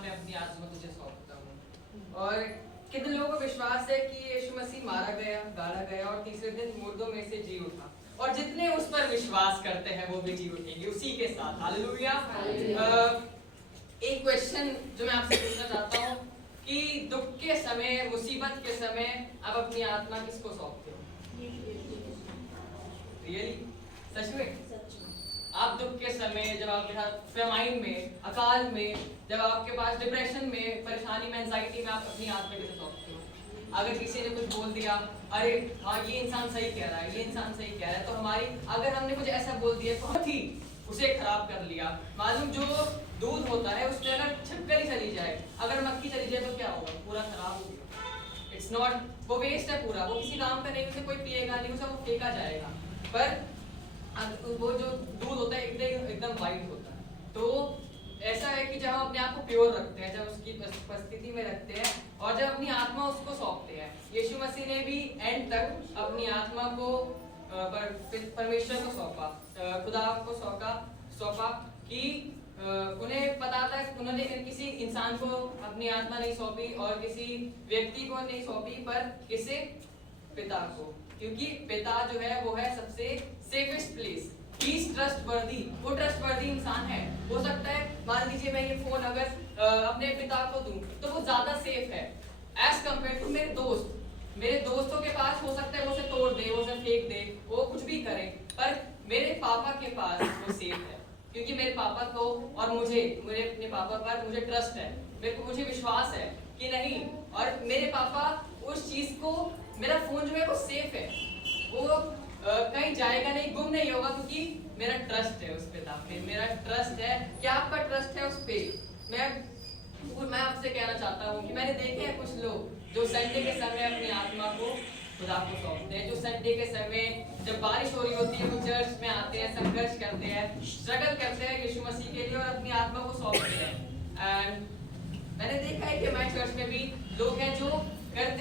मैं अपनी आत्मा तुझे सौंपता हूँ। और कितने लोगों को विश्वास है कि यीशु मसीह मारा गया, गाड़ा गया और तीसरे दिन मुर्दों में से जी उठा, और जितने उस पर विश्वास करते हैं वो भी जी उठेंगे उसी के साथ। हालेलुया। एक क्वेश्चन जो मैं आपसे पूछना चाहता हूँ कि दुख के समय, मुसीबत के समय आप अपनी आत्मा किसको सौंपते हो? रियली? सच में? आप दुख के समय, जब आपके साथ फेमाइन में, अकाल में, जब आपके पास डिप्रेशन में, परेशानी में, एंजाइटी में, आप अपनी आत्मा किसे सौंपते हो? अगर किसी ने कुछ बोल दिया, अरे हाँ ये इंसान सही कह रहा है, ये इंसान सही कह रहा है, तो हमारी, अगर हमने कुछ ऐसा बोल दिया तो हम ही उसे खराब कर लिया। मालूम जो दूध होता है उसमें अगर छिपकली चली जाए, अगर मक्खी चली जाए तो क्या होगा? पूरा खराब हो गया। इट्स नॉट, वो वेस्ट है पूरा, वो किसी काम का नहीं, उसे कोई पिएगा नहीं, उसे वो फेंका जाएगा। पर वो जो दूध होता है एकदम वाइट होता है। तो ऐसा है कि जब हम अपने आप को प्योर रखते हैं, जब उसकी उपस्थिति में रखते हैं और जब अपनी आत्मा उसको सौंपते हैं, यीशु मसीह ने भी एंड तक अपनी आत्मा को परमेश्वर को सौंपा, खुदा को सौंपा कि उन्हें पता था, उन्होंने किसी इंसान को अपनी आत्मा नहीं सौंपी और किसी व्यक्ति को नहीं सौंपी, पर किसे? पिता को। क्योंकि पिता जो है वो है सबसे safest place. He is trustworthy, वो ट्रस्टवर्दी इंसान है। हो सकता है मान लीजिए मैं ये फोन अगर अपने पिता को दूं तो वो ज्यादा सेफ है एज कम्पेयर टू मेरे दोस्त। मेरे दोस्तों के पास हो सकता है वो उसे तोड़ दे, वो उसे फेंक दे, वो कुछ भी करे, पर मेरे पापा के पास वो सेफ है। क्योंकि मेरे पापा को और मुझे अपने पापा पर मुझे ट्रस्ट है, मुझे विश्वास है कि नहीं, और मेरे पापा उस चीज को, मेरा फोन जो है वो सेफ है, वो कहीं जाएगा नहीं, गुम नहीं होगा, क्योंकि मेरा ट्रस्ट है उस पिता पे, मेरा ट्रस्ट है। क्या आपका ट्रस्ट है उस पे? मैं आपसे कहना चाहता हूँ कि मैंने देखे हैं कुछ लोग जो संडे के समय अपनी आत्मा को खुदा को सौंपते हैं, जो संडे के समय जब बारिश हो रही होती है वो चर्च में आते हैं, संघर्ष करते हैं, स्ट्रगल करते हैं यीशु मसीह के लिए और अपनी आत्मा को सौंपते हैं। एंड मैंने देखा है कि हमारे चर्च में भी लोग हैं जो करते